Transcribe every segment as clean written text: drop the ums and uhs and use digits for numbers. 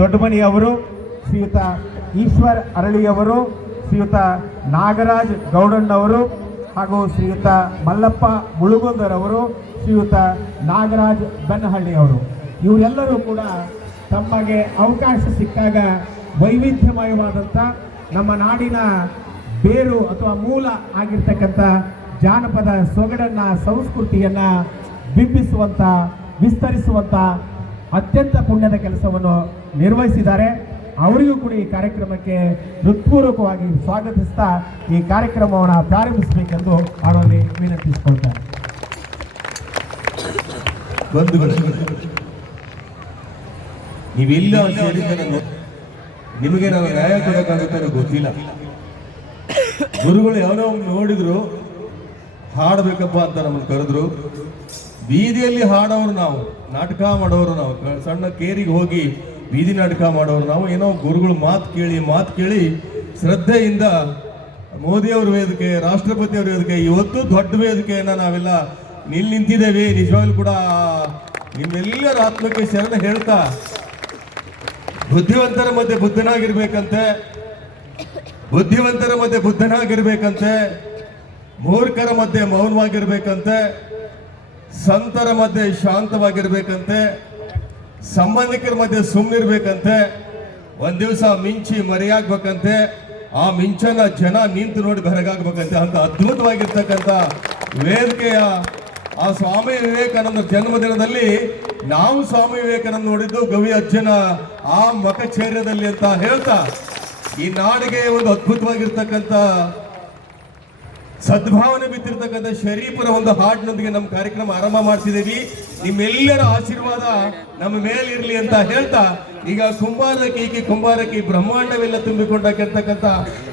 ದೊಡ್ಡಮನಿ ಅವರು, ಶ್ರೀಯುತ ಈಶ್ವರ್ ಅರಳಿಯವರು, ಶ್ರೀಯುತ ನಾಗರಾಜ್ ಗೌಡಣ್ಣವರು ಹಾಗೂ ಶ್ರೀಯುತ ಮಲ್ಲಪ್ಪ ಮುಳುಗುಂದರವರು, ಶ್ರೀಯುತ ನಾಗರಾಜ್ ಬೆನ್ನಹಳ್ಳಿಯವರು, ಇವರೆಲ್ಲರೂ ಕೂಡ ತಮಗೆ ಅವಕಾಶ ಸಿಕ್ಕಾಗ ವೈವಿಧ್ಯಮಯವಾದಂಥ ನಮ್ಮ ನಾಡಿನ ಬೇರು ಅಥವಾ ಮೂಲ ಆಗಿರ್ತಕ್ಕಂಥ ಜಾನಪದ ಸೊಗಡನ್ನು, ಸಂಸ್ಕೃತಿಯನ್ನು ಬಿಂಬಿಸುವಂಥ, ವಿಸ್ತರಿಸುವಂಥ ಅತ್ಯಂತ ಪುಣ್ಯದ ಕೆಲಸವನ್ನು ನಿರ್ವಹಿಸಿದ್ದಾರೆ. ಅವರಿಗೂ ಕೂಡ ಈ ಕಾರ್ಯಕ್ರಮಕ್ಕೆ ಹೃತ್ಪೂರ್ವಕವಾಗಿ ಸ್ವಾಗತಿಸ್ತಾ ಈ ಕಾರ್ಯಕ್ರಮವನ್ನು ಪ್ರಾರಂಭಿಸಬೇಕೆಂದು ಅವರಲ್ಲಿ ವಿನಂತಿಸಿಕೊಳ್ತಾರೆ. ನೀವೆಲ್ಲ ನಿಮಗೆ ನಾವು ನ್ಯಾಯ ಕೊಡೋಕ್ಕಾಗುತ್ತೆ ಗೊತ್ತಿಲ್ಲ. ಗುರುಗಳು ಯಾವನೋ ನೋಡಿದ್ರು, ಹಾಡಬೇಕಪ್ಪ ಅಂತ ನಮ್ಮನ್ನು ಕರೆದ್ರು. ಬೀದಿಯಲ್ಲಿ ಹಾಡೋರು ನಾವು, ನಾಟಕ ಮಾಡೋರು ನಾವು, ಸಣ್ಣ ಕೇರಿಗೆ ಹೋಗಿ ಬೀದಿ ನಾಟಕ ಮಾಡೋರು ನಾವು. ಏನೋ ಗುರುಗಳು ಮಾತು ಕೇಳಿ ಶ್ರದ್ಧೆಯಿಂದ ಮೋದಿಯವ್ರ ವೇದಿಕೆ, ರಾಷ್ಟ್ರಪತಿಯವ್ರ ವೇದಿಕೆ, ಇವತ್ತು ದೊಡ್ಡ ವೇದಿಕೆಯನ್ನು ನಾವೆಲ್ಲ ನಿಂತಿದ್ದೇವೆ. ನಿಜವಾಗ್ಲೂ ಕೂಡ ನಿಮ್ಮೆಲ್ಲರ ಆತ್ಮಕ್ಕೆ ಶರಣ ಹೇಳ್ತಾ, ಬುದ್ಧಿವಂತರ ಮಧ್ಯೆ ಬುದ್ಧನಾಗಿರ್ಬೇಕಂತೆ, ಬುದ್ಧಿವಂತರ ಮಧ್ಯೆ ಬುದ್ಧನಾಗಿರ್ಬೇಕಂತೆ, ಮೂರ್ಖರ ಮಧ್ಯೆ ಮೌನವಾಗಿರ್ಬೇಕಂತೆ, ಸಂತರ ಮಧ್ಯೆ ಶಾಂತವಾಗಿರ್ಬೇಕಂತೆ, ಸಂಬಂಧಿಕರ ಮಧ್ಯೆ ಸುಮ್ಮನಿರ್ಬೇಕಂತೆ, ಒಂದ್ ದಿವಸ ಮಿಂಚಿ ಮರೆಯಾಗ್ಬೇಕಂತೆ, ಆ ಮಿಂಚನ ಜನ ನಿಂತು ನೋಡಿ ಬೆರಗಾಗ್ಬೇಕಂತೆ. ಅಂತ ಅದ್ಭುತವಾಗಿರ್ತಕ್ಕಂಥ ವೇದಿಕೆಯ ಆ ಸ್ವಾಮಿ ವಿವೇಕಾನಂದ ಜನ್ಮದಿನದಲ್ಲಿ ನಾವು ಸ್ವಾಮಿ ವಿವೇಕಾನಂದ ನೋಡಿದ್ದು ಗವಿ ಅಜ್ಜನ ಆ ಮಖಚರ್ಯದಲ್ಲಿ ಅಂತ ಹೇಳ್ತಾ, ಈ ನಾಡಿಗೆ ಒಂದು ಅದ್ಭುತವಾಗಿರ್ತಕ್ಕಂಥ ಸದ್ಭಾವನೆ ಬಿತ್ತಿರ್ತಕ್ಕಂಥ ಶರೀಫರ ಒಂದು ಹಾಡಿನೊಂದಿಗೆ ನಮ್ಮ ಕಾರ್ಯಕ್ರಮ ಆರಂಭ ಮಾಡ್ತಿದ್ದೀವಿ. ನಿಮ್ಮೆಲ್ಲರ ಆಶೀರ್ವಾದ ನಮ್ಮ ಮೇಲಿರಲಿ ಅಂತ ಹೇಳ್ತಾ, ಈಗ ಕುಂಬಾರಕಿ ಬ್ರಹ್ಮಾಂಡವೆಲ್ಲ ತುಂಬಿಕೊಂಡಾಗಿರ್ತಕ್ಕಂಥ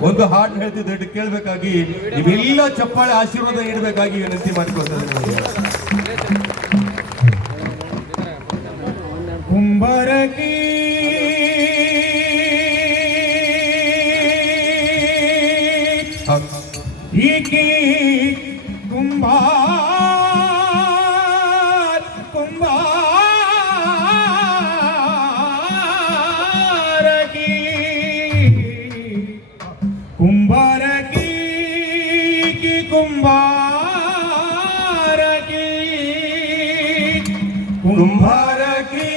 ಒಂದು ಹಾಡನ್ನ ಹೇಳ್ತಿದ್ದೆ, ಕೇಳಬೇಕಾಗಿ ನೀವೆಲ್ಲ ಚಪ್ಪಾಳೆ ಆಶೀರ್ವಾದ ನೀಡಬೇಕಾಗಿ ವಿನಂತಿ ಮಾಡಿಕೊಳ್ತಾರೆ. ಕುಂಬಾರಕಿ ಈಕಿ ಕುಂಬಾರಕಿ ಕುಂಬಾರಕಿ ಕುಂಬಾರಕಿ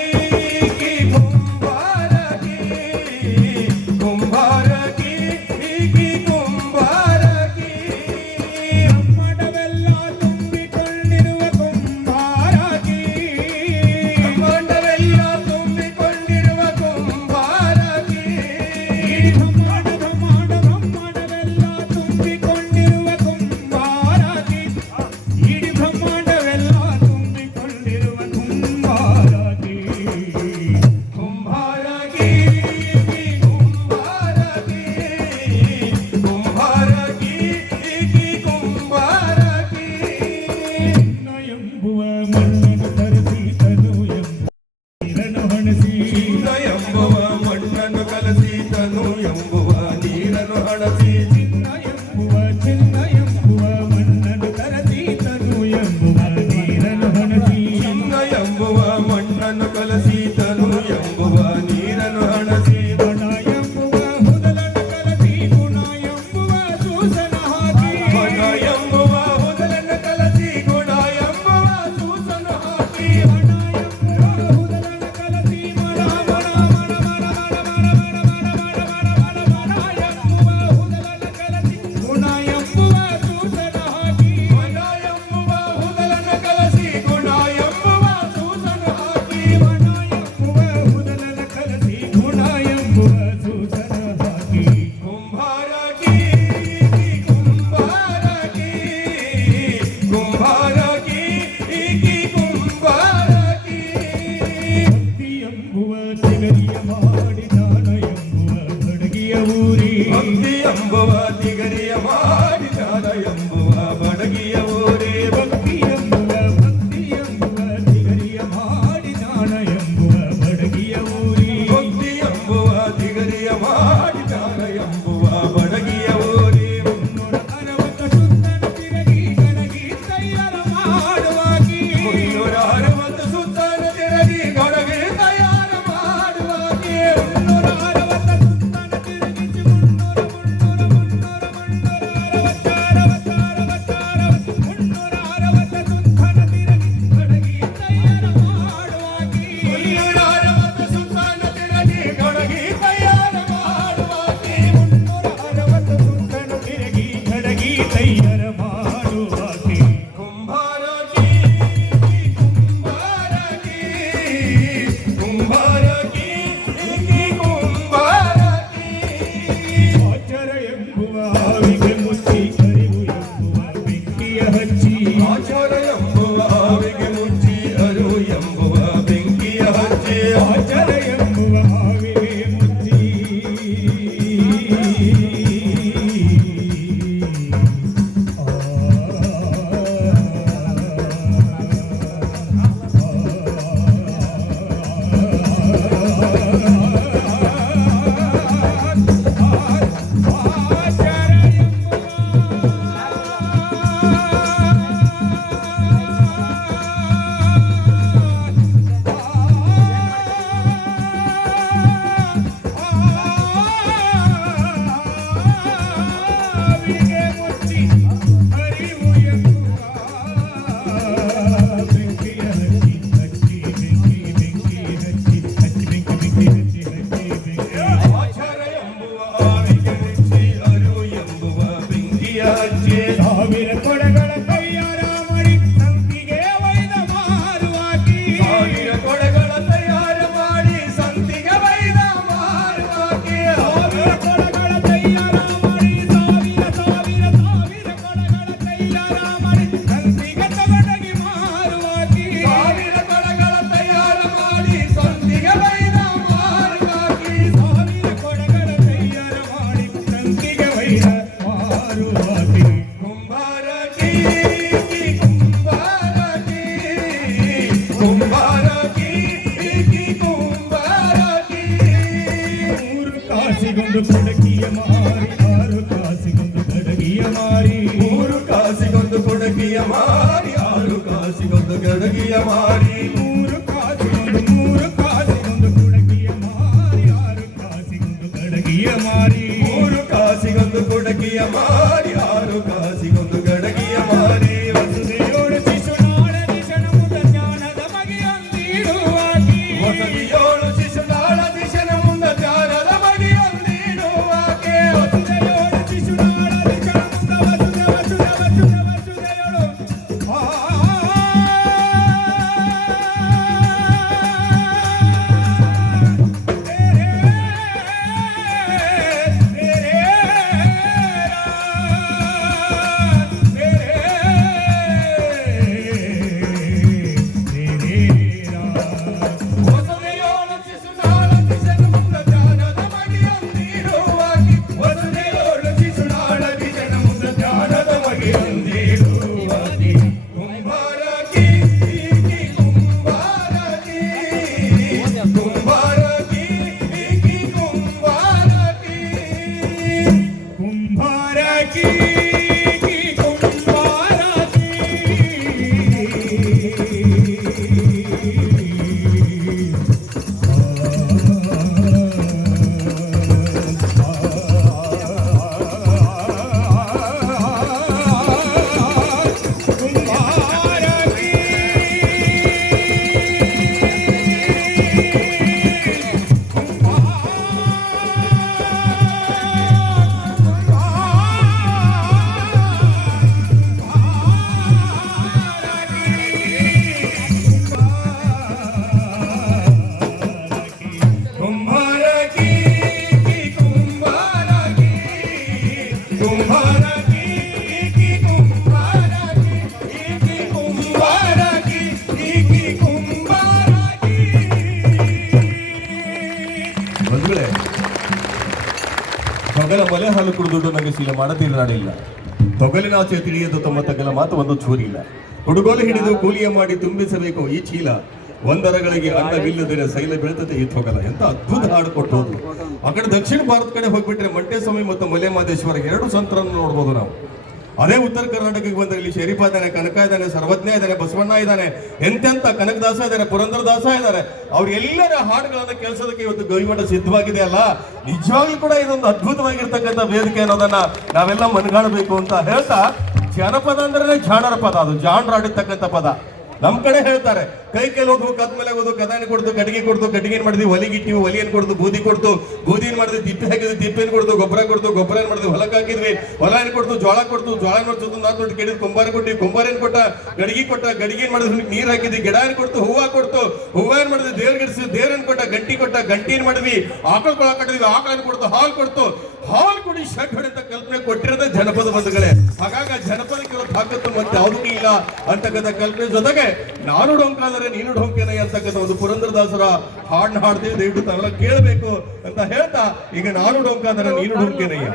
ಕಾಸಿಗೊಂದು ಕೊಡಗಿಯ ಮಾರಿ 6 ಕಾಸಿಗೊಂದು ಗಡಗಿಯ ಮಾರಿ 3 ಕಾಸಿಗೊಂದು ಕೊಡಗಿಯ ಮಾರಿ 6 ಕಾಸಿಗೊಂದು ಗಡಗಿಯ ಮಾರಿ 3 ಕಾಸಿಗೊಂದು ಕೊಡಗಿಯ ಮಾರಿ 6 ಕಾಸಿಗೊಂದು ಗಡಗಿಯ ಮಾರಿ 3 ಕಾಸಿಗೊಂದು ಕೊಡಗಿಯ ಮಾರಿ 6 ಕಾಸಿಗೊಂದು ಗಡಗಿಯ ಮಾರಿ ವಸುದೆಯೋಳು ಶಿಶುನಾಳದಿ ಕ್ಷಣಮುದ ಜ್ಞಾನದ ಬಗೆಯೊಂದಿಡುವಾಗಿ ವಸತಿಯೋಳು ಶಿಶುನಾಳದಿ ಕ್ಷಣಮುದ ಜ್ಞಾನದ ಬಗೆಯೊಂದಿಡುವಾಕೆ ವಸುದೆಯೋಳು ಶಿಶುನಾಳದಿ ಕ್ಷಣಮುದ ವಸುದೆಯೋಳು ವಸತಿಯೋಳು ಶಿಶುನಾಳದಿ ಕ್ಷಣಮುದ ಜ್ಞಾನದ ಬಗೆಯೊಂದಿಡುವಾಕೆ ವಸತಿಯೋಳು ಶಿಶುನಾಳದಿ ಕ್ಷಣಮುದ ಜ್ಞಾನದ ಬಗೆಯೊಂದಿಡುವಾಕೆ ಕುಂಬಾರಕಿ ಕುಂಬಾರಕಿ ಕುಂಬಾರಕಿ ಕುಂಬಾರಕಿ ಕುಂಬಾರಕಿ ಕುಂಬಾರಕಿ ಕುಂಬಾರಕಿ ಕುಂಬಾರಕಿ ಕುಂಬಾರಕಿ ಕುಂಬಾರಕಿ ಕುಂಬಾರಕಿ ಬಂಧುಗಳೇ, ತೊಗಲ ಮಲೆ ಹಾಲು ಕುಡಿದುಕೊಂಡು ನನಗೆ ಶೀಲ ಮಾಡತೀರ ನಾಡಿಲ್ಲ. ತೊಗಲಿನಾಚೆ ತಿಳಿಯದು ತಮ್ಮ ತಗಲ ಮಾತು ಒಂದು ಚೂರಿಲ್ಲ. ಹುಡುಗೋಲು ಹಿಡಿದು ಕೂಲಿಯ ಮಾಡಿ ತುಂಬಿಸಬೇಕು ಈ ಚೀಲ. ಒಂದರಗಳಿಗೆ ಅನ್ನವಿಲ್ಲದರೆ ಶೈಲ ಬೀಳ್ತದೆ ಈ ತೊಗಲ. ಎಂತ ಅದ್ಭುತ ಹಾಡು ಕೊಟ್ಟೋದು. ಆ ಕಡೆ ದಕ್ಷಿಣ ಭಾರತ ಕಡೆ ಹೋಗ್ಬಿಟ್ರೆ ಮಂಟೇಸ್ವಾಮಿ ಮತ್ತು ಮಲೆಮಹದೇಶ್ವರ 2 ಸಂತರನ್ನು ನೋಡ್ಬೋದು ನಾವು. ಅದೇ ಉತ್ತರ ಕರ್ನಾಟಕಕ್ಕೆ ಬಂದ್ರೆ ಇಲ್ಲಿ ಶರೀಫ ಇದ್ದಾನೆ, ಕನಕ ಇದ್ದಾನೆ, ಸರ್ವಜ್ಞ ಇದ್ದಾನೆ, ಬಸವಣ್ಣ ಇದ್ದಾನೆ, ಎಂತೆಂತ ಕನಕದಾಸ ಇದ್ದಾರೆ, ಪುರಂದರದಾಸ ಇದ್ದಾರೆ. ಅವ್ರೆಲ್ಲರ ಹಾಡುಗಳನ್ನ ಕೆಲಸದಕ್ಕೆ ಇವತ್ತು ಗವಿಮಠ ಸಿದ್ಧವಾಗಿದೆ ಅಲ್ಲ. ನಿಜವಾಗ್ಲೂ ಕೂಡ ಇದೊಂದು ಅದ್ಭುತವಾಗಿರ್ತಕ್ಕಂಥ ವೇದಿಕೆ ಅನ್ನೋದನ್ನ ನಾವೆಲ್ಲ ಮನಗಾಣಬೇಕು ಅಂತ ಹೇಳ್ತಾ, ಜನಪದ ಅಂದ್ರೆ ಜಾಣರ ಪದ, ಅದು ಜಾಣರಾಡಿರ್ತಕ್ಕಂಥ ಪದ. ನಮ್ ಕಡೆ ಹೇಳ್ತಾರೆ ಕೈ ಕೆಲೋದು ಕದ್ಮೇಲೆ ಹೋದು ಕದಾನಿ ಕೊಡ್ತು, ಕಟ್ಟಿಗೆ ಕೊಡ್ತು, ಕಟ್ಟಿಗೆ ಏನ್ ಮಾಡಿದ್ವಿ ಒಲಿಗಿಟ್ಟಿವಿ, ಒಲಿ ಏನ್ ಕೊಡ್ತು, ಬೂದಿ ಕೊಡ್ತು, ಬೂದಿ ಏನ್ ಮಾಡಿದ್ವಿ ತಿಪ್ಪಿ ಹಾಕಿದ್ವಿ, ತಿಪ್ಪಿ ಏನ್ ಕೊಡ್ತು, ಗೊಬ್ಬರ ಕೊಡ್ತು, ಗೊಬ್ಬರ ಏನ್ ಮಾಡಿದ್ವಿ ಹೊಲಕ್ಕೆ ಹಾಕಿದ್ವಿ, ಹೊಲ ಏನ್ ಕೊಡ್ತು, ಜೋಳ ಕೊಡ್ತು, ಜೋಳ ನೋಡ್ತು, ನಾಲ್ಕು ದೊಡ್ಡ ಕೆಡಿದ್ ಕುಂಬಾರ ಕೊಟ್ಟಿವಿ, ಕುಂಬಾರ ಏನ್ ಕೊಟ್ಟ, ಗಡಿಗೆ ಕೊಟ್ಟ, ಗಡಿಗೆ ಏನ್ ಮಾಡಿದ್ವಿ ನೀರ್ ಹಾಕಿದ್ವಿ, ಗಿಡ ಏನ್ ಕೊಡ್ತು, ಹೂವ ಕೊಡ್ತು, ಹೂವ ಏನ್ ಮಾಡಿದ್ವಿ ದೇವ್ರಿಗೆ ಇಡಿಸಿದ್ವಿ, ದೇವ್ರ ಏನ್ ಕೊಟ್ಟ, ಗಂಟಿ ಕೊಟ್ಟ, ಗಂಟಿ ಏನ್ ಮಾಡಿದ್ವಿ ಆಕಳ ಕೊಳ ಕಟ್ಟಿದ್ವಿ, ಆಕಳ ಏನ್ ಕೊಡ್ತು, ಹಾಲು ಕೊಡ್ತು, ಹಾಲು ಕುಡಿ ಶಡ್ ಹೊಡೆಂತ ಕಲ್ಪನೆ ಕೊಟ್ಟಿರೋದೇ ಜನಪದ ಬಂಧುಗಳೇ. ಹಾಗಾಗಿ ಜನಪದಕ್ಕೆ ಇರೋ ತಾಕತ್ತು ಮತ್ತೆ ಯಾವುದಕ್ಕೂ ಇಲ್ಲ ಅಂತಕ್ಕಂಥ ಕಲ್ಪನೆ ಜೊತೆಗೆ ನಾನು ಡೊಂಕಾದರೆ ನೀನು ಡೊಂಕೇನಯ್ಯ ಅಂತಕ್ಕಂಥ ಒಂದು ಪುರಂದರದಾಸರ ಹಾಡನ್ನ ಹಾಡ್ತೀವಿ. ದಯವಿಟ್ಟು ತಾವೆಲ್ಲ ಕೇಳಬೇಕು ಅಂತ ಹೇಳ್ತಾ, ಈಗ ನಾನು ಡೊಂಕಾದರೆ ನೀನು ಡೊಂಕೇನಯ್ಯ.